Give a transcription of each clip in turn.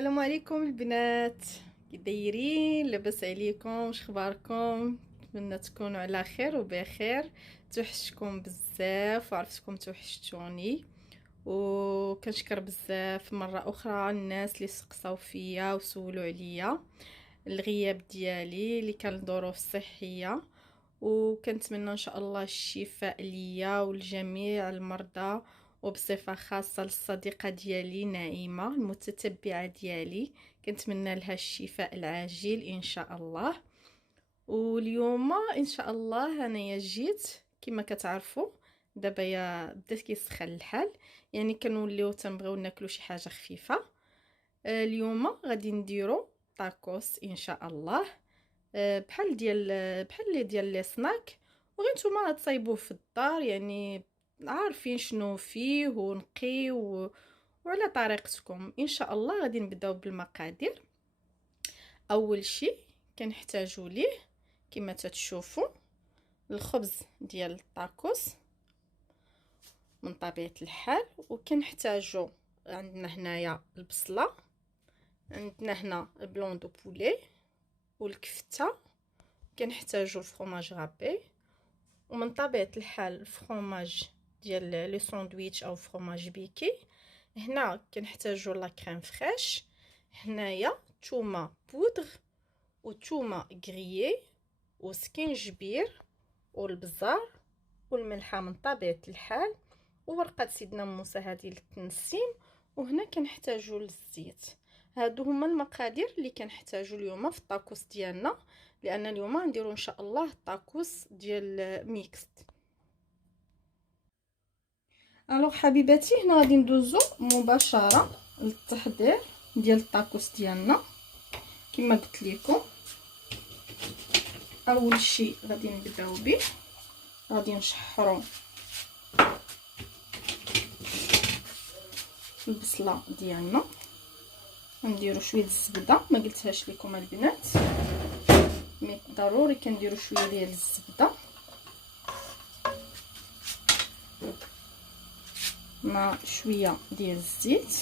السلام عليكم البنات، كي دايرين؟ لاباس عليكم؟ واش اخباركم؟ نتمنى تكونوا على خير وبخير. توحشتكم بزاف وعرفتكم توحشتوني، وكنشكر بزاف مره اخرى الناس اللي سقساو فيا وسولوا عليا الغياب ديالي اللي كان الظروف الصحيه، وكنتمنى ان شاء الله الشفاء ليا ولجميع المرضى، وبصفه خاصه للصديقه ديالي نعيمه المتتبعه ديالي، كنتمنى لها الشفاء العاجل ان شاء الله. واليوم ان شاء الله انايا جيت كما كتعرفوا دابا يا بدات كيسخن الحال، يعني كنوليو تنبغيو ناكلو شي حاجه خفيفه. اليوم غادي نديرو طاكوس ان شاء الله، بحال لي سناك، وغير نتوما تصايبوه في الدار، يعني عارفين شنو فيه ونقي وعلى طريقتكم ان شاء الله. غادي نبداو بالمقادير. اول شيء كنحتاجو ليه كما تتشوفوا الخبز ديال الطاكوس من طبيعه الحال، وكنحتاجو عندنا هنايا البصله، عندنا هنا البلون دو بولي والكفته، كنحتاجو الفرomاج غابي، ومن طبيعه الحال الفرomاج ديال لي ساندويتش او فرomاج بيكي. هنا كنحتاجو لا كريم فريش، هنايا تومه بودغ وتومه غريي وسكينجبير والبزار والملحه من طبيعه الحال، وورقه سيدنا موسى هذه للتنسيم، وهنا كنحتاجو للزيت. هادو هما المقادير اللي كنحتاجو اليوم في الطاكوس ديالنا، لان اليوم نديرو ان شاء الله الطاكوس ديال ميكست. الوغ حبيباتي، هنا غادي ندوزو مباشره للتحضير ديال الطاكوس ديالنا. كما قلت لكم اول شيء غادي نبداو به، غادي نشحرو البصله ديالنا، نديرو شويه الزبده، ما قلتهاش لكم البنات مي ضروري كنديرو شويه ديال الزبده مع شويه ديال الزيت.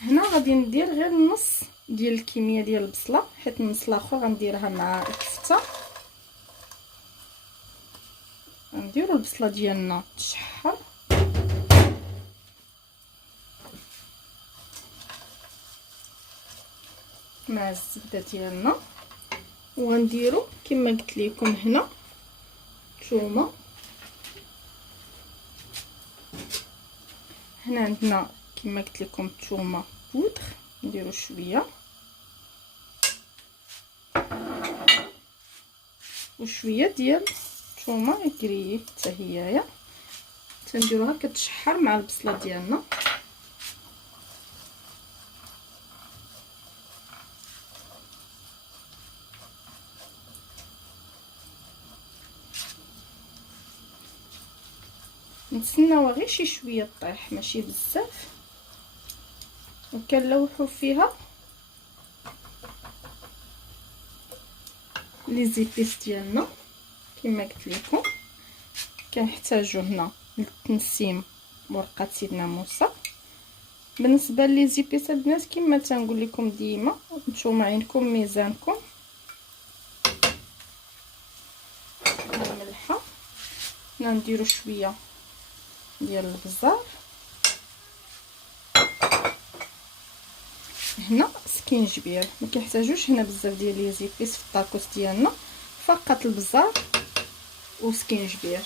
هنا غادي ندير غير النص ديال الكميه ديال البصله، حيت النص الاخر غنديرها مع الكفته. غنديروا البصله ديالنا تشحر، مع الزبده ديالنا، وغنديروا كما قلت لكم هنا الثومه. هنا عندنا كما قلت لكم الثومه بودغ، نديروا شويه وشويه ديال الثومه كريي حتى هيايا، تنديروها كتشحر مع البصله ديالنا. نتسناو غير شي شويه طيح ماشي بزاف، وكنلوحوا فيها لي زيبيس ديالنا. كما قلت لكم كنحتاجو هنا للتنسيم ورقه سيدنا موسى. بالنسبه لي زيبيس البنات كما تنقول لكم ديما، نتوما عينكم ميزانكم. الملحه، هنا نديرو شويه ديال البزار، هنا سكينجبير. ما كيحتاجوش هنا بزاف ديال لي زيبيس في الطاكوس ديالنا، فقط البزار وسكينجبير.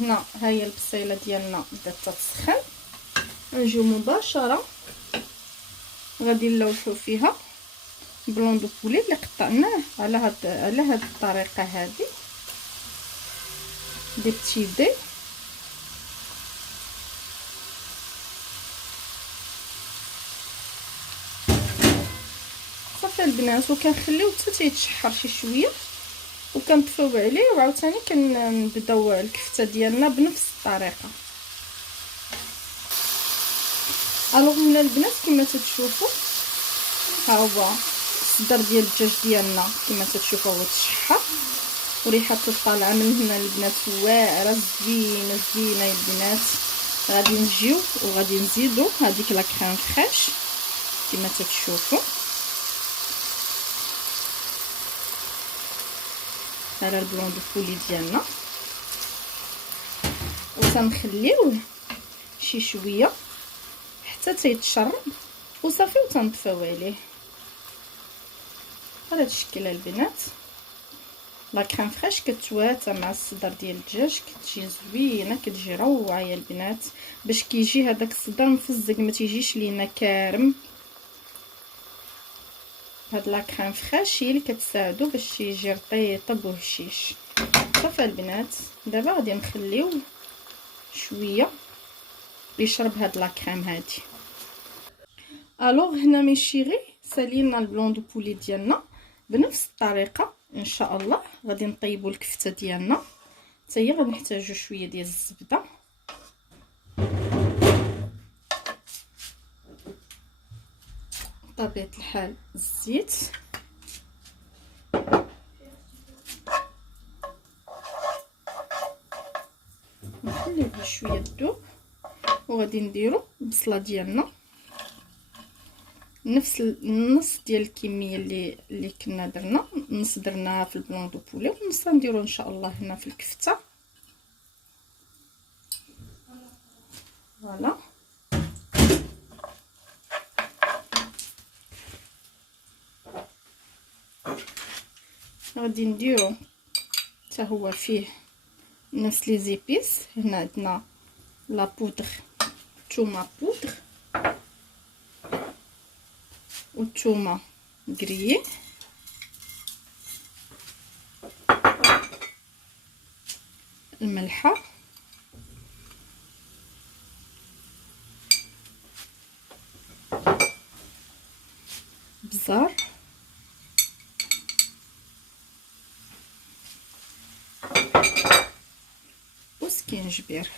هنا ها هي البصيله ديالنا بدات تسخن، نجيو مباشره غادي نلوحو فيها بلون دو بولي اللي قطعناه على هاد الطريقه هذه دي بتي دي. صافي البنات، وكنخليوه حتى تيتشحر شي شويه وكنطفيو عليه، وعاوتاني كنبداو الكفته ديالنا بنفس الطريقه. الوغ هنا البنات كما تتشوفوا ها هو الصدر ديال الدجاج ديالنا كما تتشوفوا هو تشحر وريحته طالعه من هنا البنات واعره زوينه زوينه يا البنات. غادي نجيو وغادي نزيدو هذيك لا كريم فريش كما تتشوفوا على البلون دو بولي ديالنا، وتنخليوه شي شويه حتى تيتشرب وصافي وتنطفيو عليه على هذا الشكل البنات. لا كريم فريش كتواتى مع الصدر ديال الدجاج كتجي زوينه، كتجي روعه يا البنات، باش كيجي هذاك الصدر مفزق ما تيجيش لينا كارم. هاد لا كريم فريش هي اللي كتساعدو باش يجي رطيطب وهشيش. صافي البنات، دابا غادي نخليوه شويه يشرب هاد لا كريم هادي. الوغ هنا مي شيري سالينا البلون دو بولي ديالنا بنفس الطريقه. ان شاء الله غادي نطيبوا الكفته ديالنا، حتى هي غادي نحتاجو شويه ديال الزبده بطبيعه الحال، الزيت، نخليوه شويه تذوب، وغادي نديرو البصله ديالنا نفس النص ديال الكميه اللي كنا درنا، نص درناها في البلون دو بولي ونص نديرو ان شاء الله هنا في الكفته. فوالا غادي نديرو حتى هو فيه نفس لي زيبيس. هنا عندنا لا بودر توما بودر والثومه كريي، الملحه، بزار، وسكينجبير.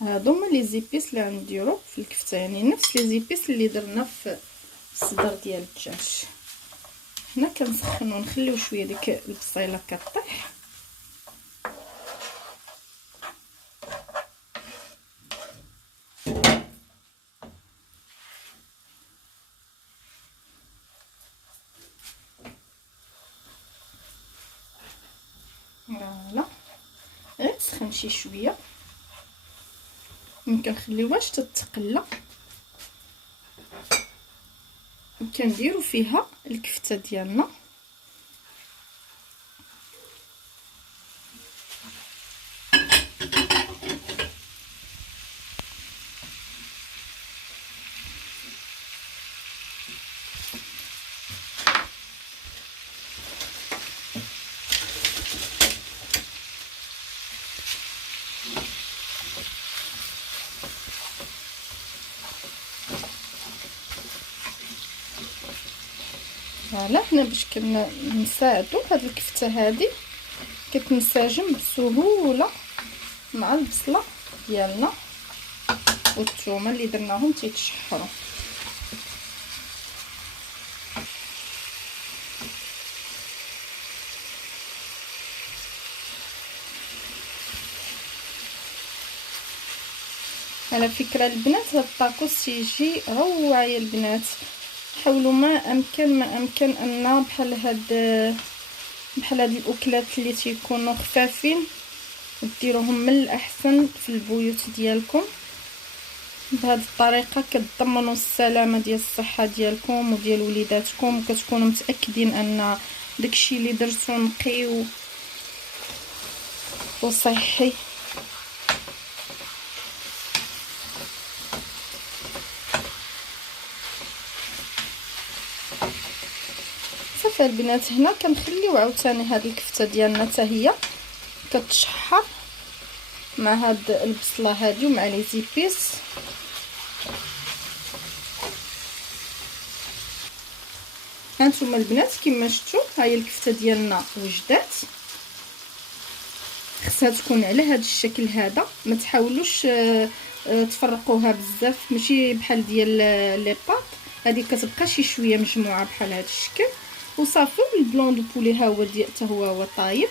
هادو هما لي زيبيس اللي غنديرو في الكفته، يعني نفس لي زيبيس اللي درنا في الصدر ديال الدجاج. هنا كنسخنو نخليو شويه ديك البصيله كطيح، فوالا غير تسخن شي شويه، مكنخليوهاش تتقلى، وكنديرو فيها الكفته ديالنا. فوالا حنا باش كنساعدو هاد الكفته هادي كتنسجم بسهوله مع البصله ديالنا والثومه اللي درناهم تيتشحروا. على فكره البنات هاد الطاكوس تيجي روعه يا البنات، حاولوا ما امكن ان بحال هاد الاكلات اللي تيكونوا خفافين ديروهم من الاحسن في البيوت ديالكم. بهذه الطريقه كتضمنوا السلامه ديال الصحه ديالكم وديال وليداتكم، وكتكونوا متاكدين ان داكشي اللي درتو نقي وصحي. صافي البنات، هنا كنخليو عاوتاني هاد الكفته ديالنا حتى هي كتشحر مع هاد البصله هادي ومع لي زيبيس. هانتوما البنات كما شفتوا، ها هي الكفته ديالنا وجدات. خصها تكون على هذا الشكل هذا، ما تحاولوش تفرقوها بزاف، ماشي بحال ديال لي باط. هذه كتبقى شي شويه مجموعه بحال هذا الشكل وصافي. البلون دو بولي ها هو حتى هو طايب.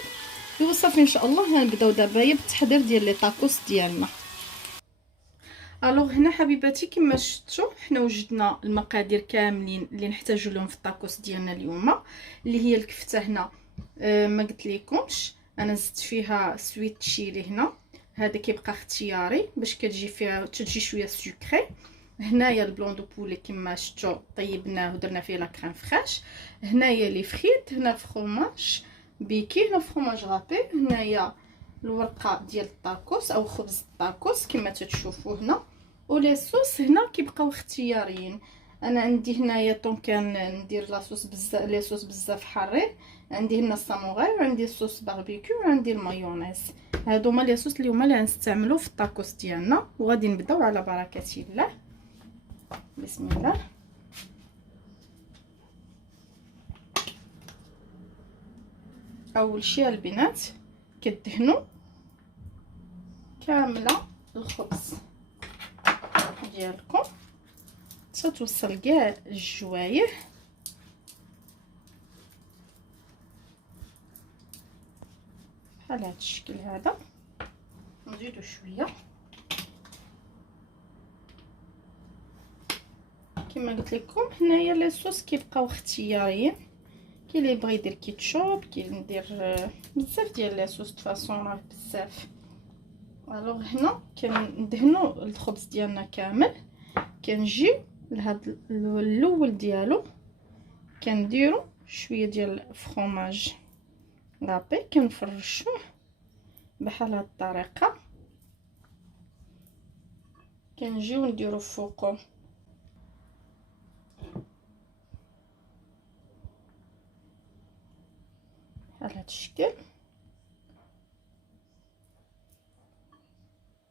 ايوا صافي ان شاء الله غنبداو دابا بالتحضير ديال لي طاكوس ديالنا. الوغ هنا حبيباتي كما شفتوا حنا وجدنا المقادير كاملين اللي نحتاجو لهم في الطاكوس ديالنا اليوم، اللي هي الكفته هنا. ما قلت لكمش انا زدت فيها سويت تشيلي هنا، هذا كيبقى اختياري باش كتجي فيها تجي شويه سكري. هنايا البلون دو بولي كما شفتوا طيبناه ودرنا فيه لا كريم فريش. هنايا لي فريت، هنا فرomage بيكي، هنا فرomage غابي. هنايا الورقه ديال الطاكوس او خبز الطاكوس كما تتشوفوا هنا. ولي صوص هنا كيبقاو اختياريين. انا عندي هنايا كان ندير لاصوص بزاف، لي صوص بزاف حارين. عندي هنا الساموغاي وعندي الصوص باربيكيو وعندي المايونيز. هادو هما لي صوص اليوم اللي غنستعملو في الطاكوس ديالنا، وغادي نبداو على بركه الله. بسم الله. اول شيء البنات كدهنوا كامله الخبز ديالكم توصل كاع الجوايه بحال هذا الشكل هذا. نزيدو شويه كما قلت لكم. هنايا لي صوص كيبقاو اختياريين، كاين اللي يبغي يدير كيتشوب، كاين اللي ندير بزاف ديال لي صوص فاصون راه بزاف. الوغ هنا كندهنوا الخبز ديالنا كامل، كنجيو لهاد الاول ديالو كنديروا شويه ديال فرomage غابي، كنفرشوه بحال هاد الطريقه. كنجيو نديرو فوقو بحال هاد الشكل.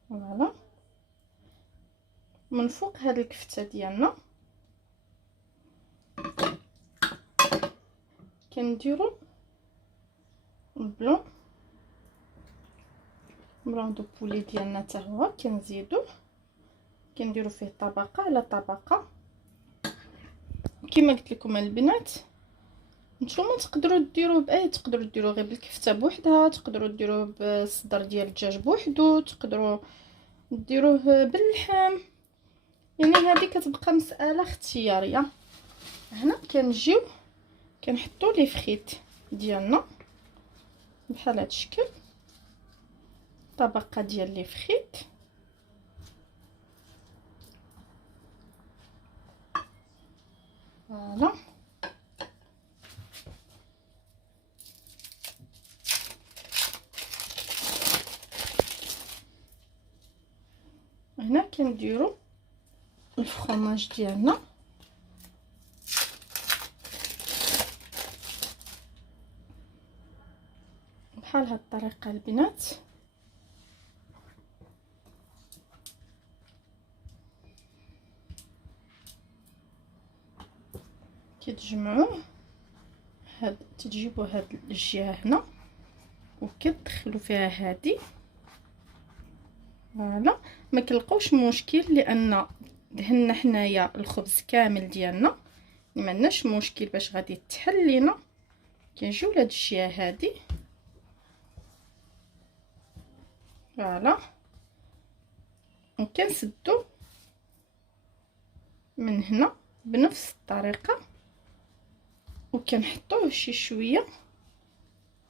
فوالا من فوق هاد الكفته ديالنا كنديرو البلون دو بولي ديالنا حتى هو كنزيدوه، كنديرو فيه طبقه على طبقه. كما قلت لكم البنات، نتوما تقدروا ديروه تقدروا ديروه غير بالكفته بوحدها، تقدروا ديروه بالصدر ديال الدجاج بوحدو، تقدروا ديروه باللحم، يعني هذه كتبقى مساله اختياريه. هنا كنجيو كنحطوا لي فريت ديالنا بحال هذا الشكل، طبقه ديال لي فريت. فوالا هنا كنديروا الفرomage ديالنا بحال هاد الطريقه البنات. كتجمعوه هاد، تجيبوا هاد الجهه هنا وكتدخلوا فيها هادي. فوالا ما كنلقاوش مشكل لان دهنا حنايا الخبز كامل ديالنا، ما عندناش مشكل باش غادي تحل لينا. كنجيو لهاد الجهه هادي فوالا وكنسدو من هنا بنفس الطريقه، وكنحطوه شي شويه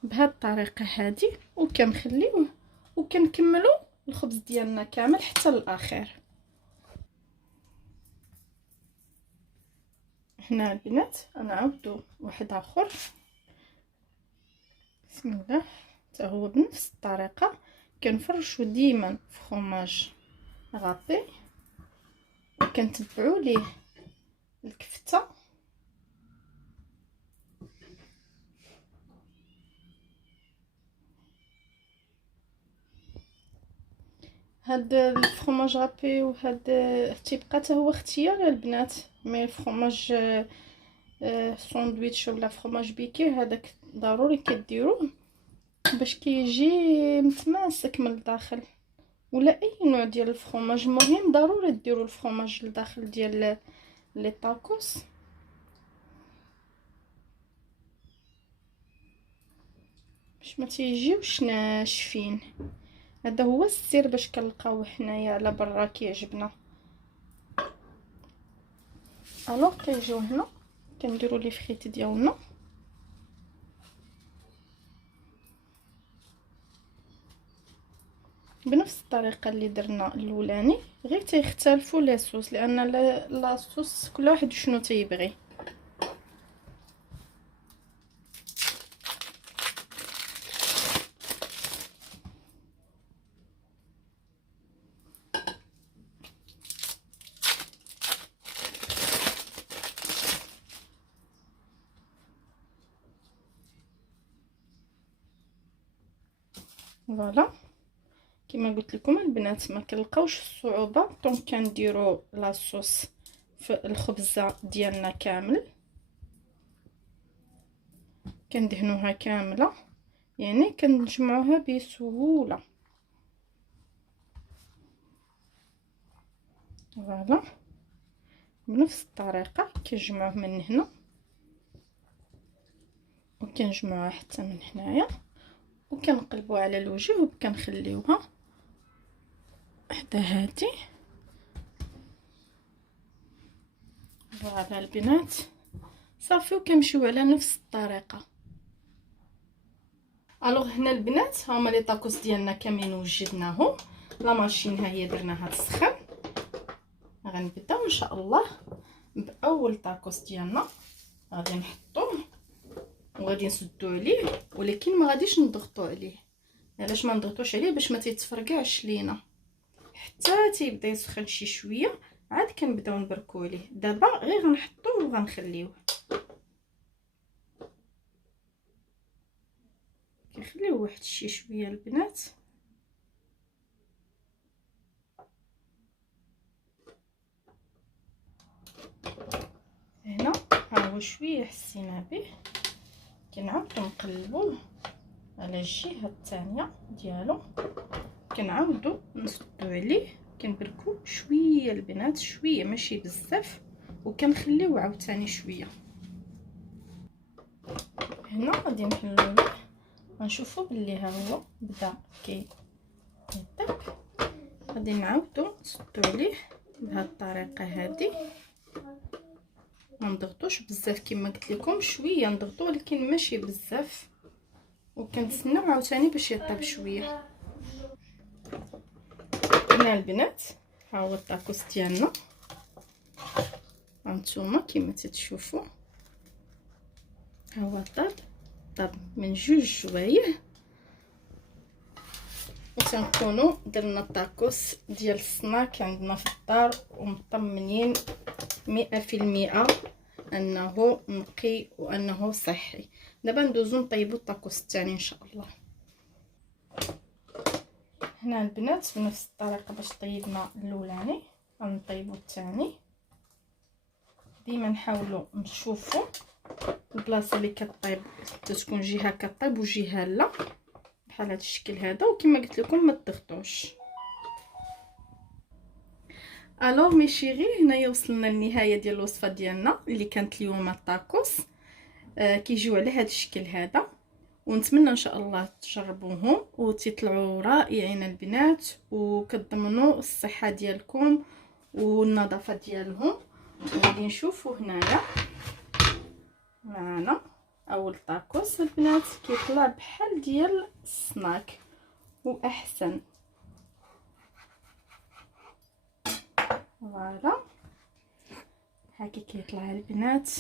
بهاد الطريقه هادي، وكنخليوه وكنكملوا الخبز ديالنا كامل حتى الاخير. هنا البنات انا عاودو واحد اخر بسم الله. حتى هو بنفس الطريقه كنفرشوا ديما فرomاج غابي وكنتبعوا ليه الكفته. هاد الفرomاج غابي وهاد تيبقى حتى هو اختيار البنات، مي الفرomاج ساندويتش ولا فرomاج بيكي هذاك ضروري كديروه باش كيجي متماسك من الداخل، ولا اي نوع ديال الفرomاج. المهم ضروري ديروا الفرomاج لداخل ديال لي طاكوس باش ما تيجيوش ناشفين. هذا هو السر باش كنلقاوه حنايا على برا كيعجبنا. الوغ كنجيو هنا كنديروا لي فريت ديالنا بنفس الطريقه اللي درنا الاولاني، غير تيختلفوا لي صوص لان لا صوص كل واحد شنو تيبغي. فوالا كما قلت لكم البنات ما كنلقاوش الصعوبه طون كنديروا لاصوص في الخبزه ديالنا كامل، كندهنوها كامله يعني كنجمعوها بسهوله. فوالا بنفس الطريقه كنجمعوه من هنا وكنجمعوها حتى من هنايا وكنقلبوها على الوجه وكنخليوها حتى هادي. فوالا البنات صافي وكنمشيو على نفس الطريقه. الوغ هنا البنات هما لي طاكوس ديالنا كاملين وجدناهم، لا ماشين ها هي درناها تسخن. غنبداو ان شاء الله باول طاكوس ديالنا، غادي نحطوه وغادي نسدو عليه، ولكن ما غاديش نضغطوا عليه. علاش ما نضغطوش عليه؟ باش ما تيتفرقعش لينا حتى تيبدا يسخن شي شويه عاد كنبداو نبركو عليه. دابا غير غنحطوه وغنخليوه، كنخليوه واحد شي شويه البنات. هنا ها هو شويه حسينا به، كنعاودو نقلبوه على الجهه الثانيه ديالو، كنعاودو نسدو عليه، كنبركو شويه البنات شويه ماشي بزاف، وكنخليوه عاوتاني شويه. هنا غادي نحلو ليه غنشوفو بلي ها هو بدا يطيب. غادي نعاودو نسدو عليه بهاد الطريقه هادي، ما نضغطوش بزاف كما قلت لكم، شويه نضغطو ولكن ماشي بزاف، وكنتسناو عاوتاني باش يطيب شويه. هنا البنات ها هو الطاكوس ديالنا، هانتوما كما تتشوفوا ها هو طاب من 2 جوايه، وتنكونوا درنا الطاكوس ديال السناك عندنا في الدار ومطمنين 100% انه نقي وانه صحي. دابا ندوزو نطيبوا الطاكوس الثاني ان شاء الله. هنا البنات بنفس الطريقه باش طيبنا الاولاني غنطيبوا الثاني. ديما نحاولوا نشوفوا البلاصه اللي كطيب تكون جهه كطيب وجهه لا، بحال هذا الشكل هذا، وكما قلت لكم ما تضغطوش. الوغ مي شيري هنايا وصلنا للنهايه ديال الوصفه ديالنا اللي كانت اليوم الطاكوس. كيجيو على هذا الشكل هذا، ونتمنى ان شاء الله تجربوهم وتطلعوا رائعين البنات، وكتضمنوا الصحه ديالكم والنظافه ديالهم. غادي نشوفوا هنايا معنا اول طاكوس البنات كيطلع بحال ديال السناك واحسن. فوالا هاكي كيطلع البنات،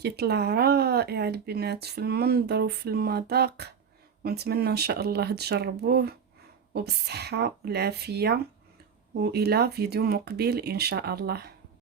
كيطلع رائع البنات في المنظر وفي المذاق، ونتمنى ان شاء الله تجربوه وبالصحة والعافية، والى فيديو مقبل ان شاء الله.